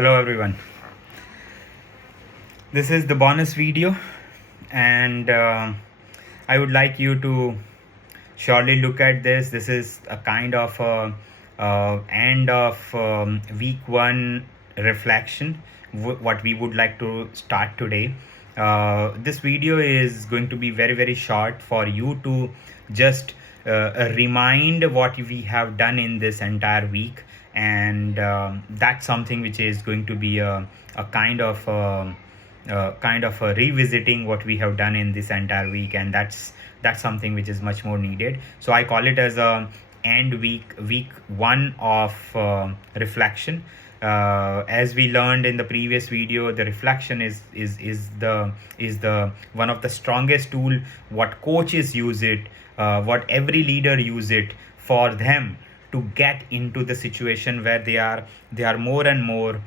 Hello everyone. This is the bonus video, and I would like you to surely look at this. This is a kind of end of week one reflection, what we would like to start today. This video is going to be very, very short for you to just remind what we have done in this entire week, and that's something which is going to be a kind of revisiting what we have done in this entire week, and that's something which is much more needed. So I call it as a end week one of reflection. As we learned in the previous video, the reflection is the one of the strongest tool what coaches use it, what every leader use it for them to get into the situation where they are more and more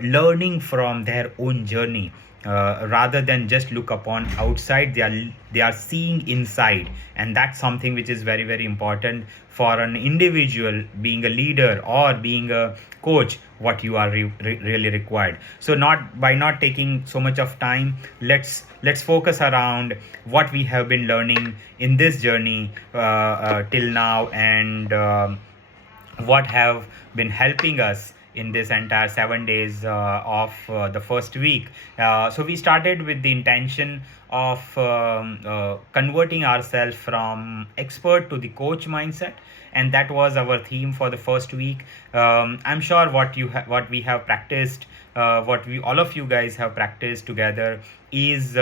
learning from their own journey, rather than just look upon outside. They are seeing inside, and that's something which is very, very important for an individual being a leader or being a coach, what you are really required. So not taking so much of time, let's focus around what we have been learning in this journey till now, and what have been helping us in this entire 7 days of the first week. So we started with the intention of converting ourselves from expert to the coach mindset, and that was our theme for the first week. I'm sure what we have practiced, what we all of you guys have practiced together, is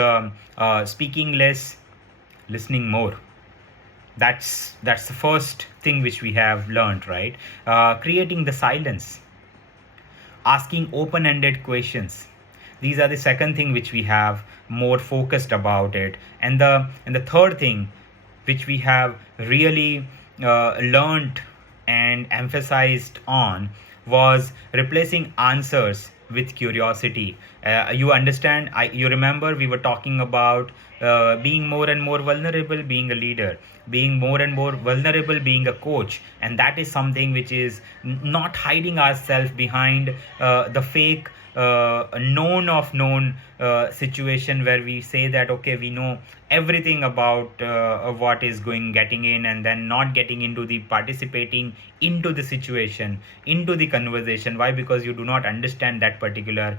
speaking less, listening more. That's the first thing which we have learned, right? Creating the silence, asking open-ended questions. These are the second thing which we have more focused about it, and the third thing which we have really learned and emphasized on was replacing answers with curiosity. You understand? You remember we were talking about being more and more vulnerable, being a leader, being more and more vulnerable, being a coach, and that is something which is not hiding ourselves behind the fake known of known situation where we say that okay, we know everything about what is getting in, and then not getting into the participating into the situation, into the conversation. Why? Because you do not understand that particular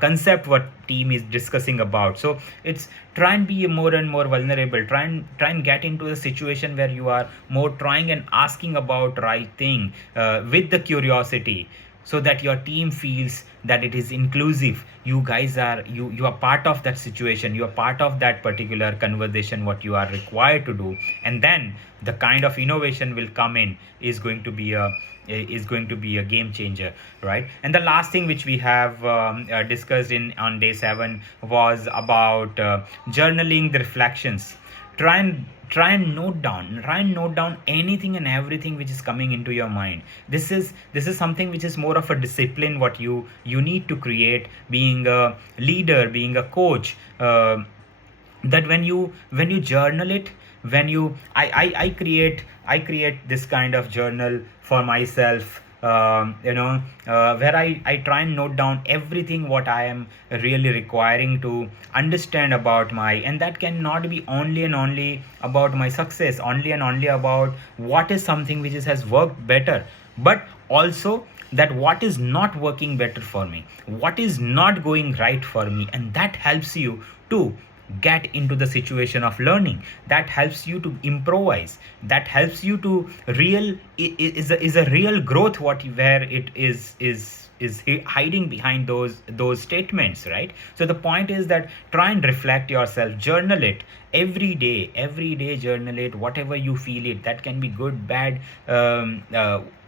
concept what team is discussing about. So it's try and be more and more vulnerable, try and get into a situation where you are more trying and asking about right thing with the curiosity, so that your team feels that it is inclusive. You guys are you are part of that situation, you are part of that particular conversation what you are required to do, and then the kind of innovation will come in is going to be a game changer, right? And the last thing which we have discussed in on day 7 was about journaling the reflections. Try and note down anything and everything which is coming into your mind. This is something which is more of a discipline what you need to create, being a leader, being a coach, that when you journal it, when you I create this kind of journal for myself, where I try and note down everything what I am really requiring to understand about my, and that cannot be only and only about my success, only and only about what is something which has worked better, but also that what is not working better for me, what is not going right for me, and that helps you to get into the situation of learning, that helps you to improvise, that helps you to is a real growth, where it is hiding behind those statements, right? So the point is that try and reflect yourself, journal it every day journal it, whatever you feel it, that can be good, bad,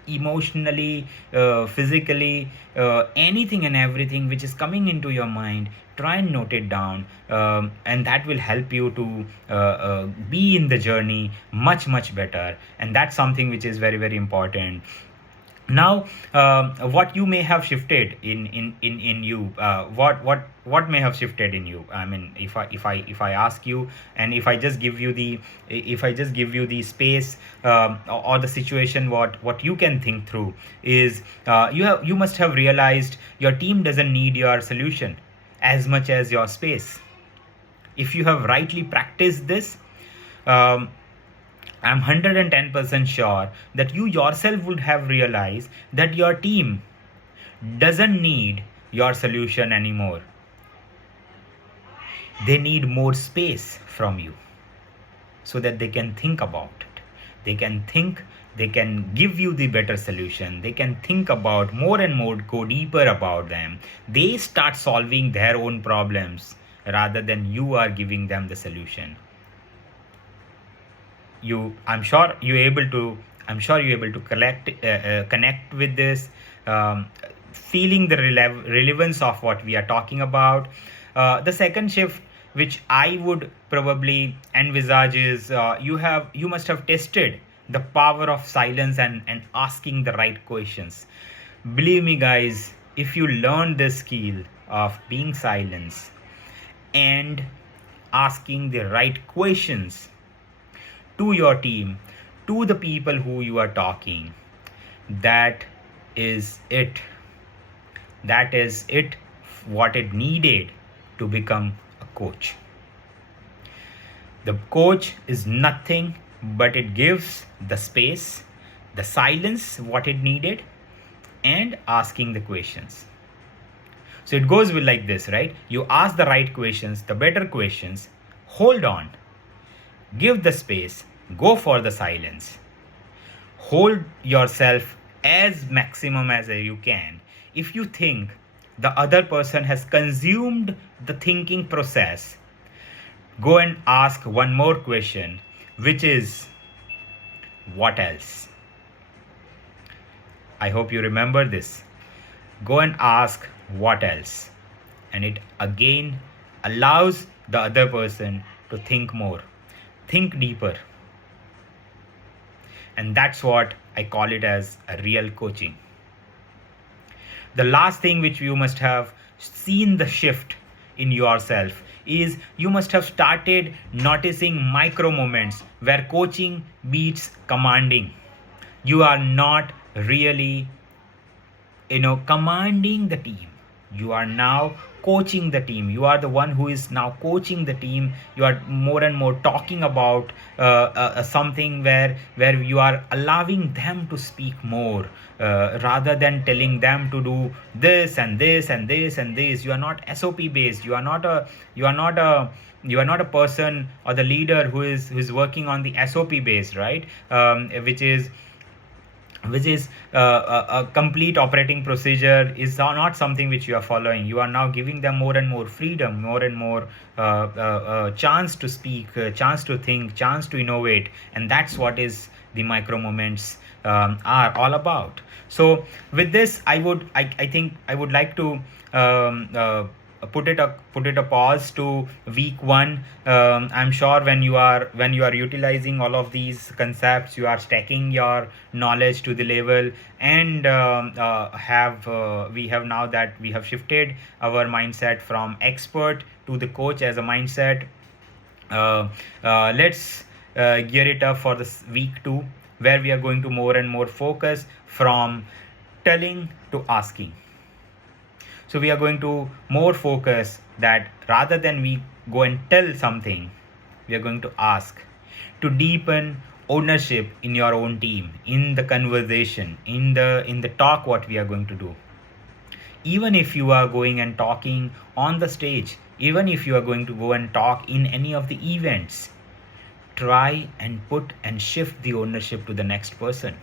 emotionally, physically, anything and everything which is coming into your mind, try and note it down, and that will help you to be in the journey much better, and that's something which is very, very important. Now, what you may have shifted in you, what may have shifted in you. I mean, if I ask you, and if I just give you the space, or the situation, what you can think through is, you must have realized your team doesn't need your solution as much as your space. If you have rightly practiced this, um, I'm 110% sure that you yourself would have realized that your team doesn't need your solution anymore. They need more space from you so that they can think about it. They can think, they can give you the better solution. They can think about more and more, go deeper about them. They start solving their own problems rather than you are giving them the solution. I'm sure you're able to connect with this, um, feeling the relevance of what we are talking about. The second shift which I would probably envisage is, you must have tested the power of silence and asking the right questions. Believe me, guys, if you learn this skill of being silent and asking the right questions to your team, to the people who you are talking, that is it. That is it, what it needed to become a coach. The coach is nothing but it gives the space, the silence, what it needed, and asking the questions. So it goes with like this, right? You ask the right questions, the better questions, hold on, give the space, go for the silence, hold yourself as maximum as you can. If you think the other person has consumed the thinking process, go and ask one more question, which is, what else? I hope you remember this. Go and ask what else. And it again allows the other person to think more, think deeper. And that's what I call it as a real coaching. The last thing which you must have seen the shift in yourself is, you must have started noticing micro moments where coaching beats commanding. You are not really, commanding the team. You are now coaching the team. You are the one who is now coaching the team. You are more and more talking about something where you are allowing them to speak more, rather than telling them to do this and this and this and this. You are not SOP based. You are not a person or the leader who is working on the SOP base, right? Which is a complete operating procedure is not something which you are following. You are now giving them more and more freedom, more and more chance to speak, chance to think, chance to innovate, and that's what is the micro moments are all about. So with this, I think I would like to put it a pause to week one. I'm sure when you are utilizing all of these concepts, you are stacking your knowledge to the level, and have we have now that we have shifted our mindset from expert to the coach as a mindset. Let's gear it up for this week two, where we are going to more and more focus from telling to asking. So we are going to more focus that rather than we go and tell something, we are going to ask to deepen ownership in your own team, in the conversation, in the talk what we are going to do. Even if you are going and talking on the stage, even if you are going to go and talk in any of the events, try and put and shift the ownership to the next person.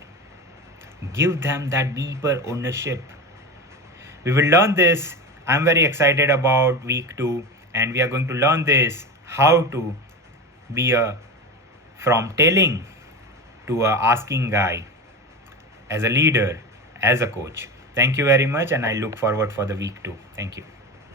Give them that deeper ownership. We will learn this. I'm very excited about week two, and we are going to learn this, how to be a from telling to a asking guy, as a leader, as a coach. Thank you very much, and I look forward for the week two. Thank you.